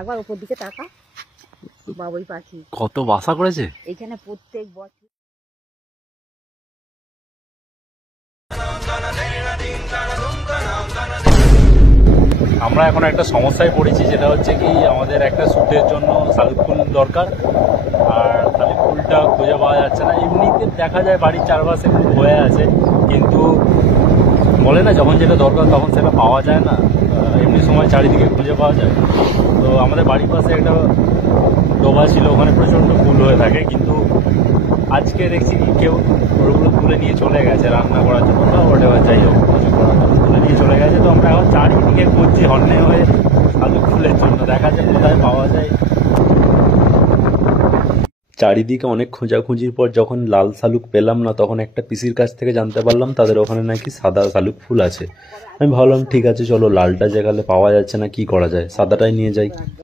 একবার উপর দিকে তাকা, বাবুই পাখি কত বাসা করেছে এখানে প্রত্যেক বছর। আমরা এখন একটা সমস্যায় পড়েছি, যেটা হচ্ছে কি আমাদের একটা শ্যুটের জন্য শালিক ফুল দরকার, আর শালিক ফুলটা খুঁজে পাওয়া যাচ্ছে না। এমনিতে দেখা যায় বাড়ির চারপাশে খুব হয়ে আছে, কিন্তু বলে না যখন যেটা দরকার তখন সেটা পাওয়া যায় না, এমনি সময় চারিদিকে খুঁজে পাওয়া যায়। তো আমাদের বাড়ির পাশে একটা ডোবা ছিল, ওখানে প্রচণ্ড ফুল হয়ে থাকে, কিন্তু আজকে দেখছি কি কেউ ওগুলো তুলে নিয়ে চলে গেছে রান্না করার জন্য বা ওটা যাই হোক কিছু করার জন্য তুলে নিয়ে চলে গেছে। তো আমরা এখন চারিদিকে খুঁজছি হন্যে হয়ে শালুক ফুলের জন্য, দেখা যায় কোথায় পাওয়া যায়। চারিদিকে অনেক খোঁজাখুঁজির পর যখন লাল শালুক পেলাম না, তখন একটা পিসির কাছ থেকে জানতে পারলাম তাদের ওখানে নাকি সাদা শালুক ফুল আছে। আমি ভাবলাম ঠিক আছে চলো, লালটা যেখানে পাওয়া যাচ্ছে না কি করা যায়, সাদাটাই নিয়ে যাই।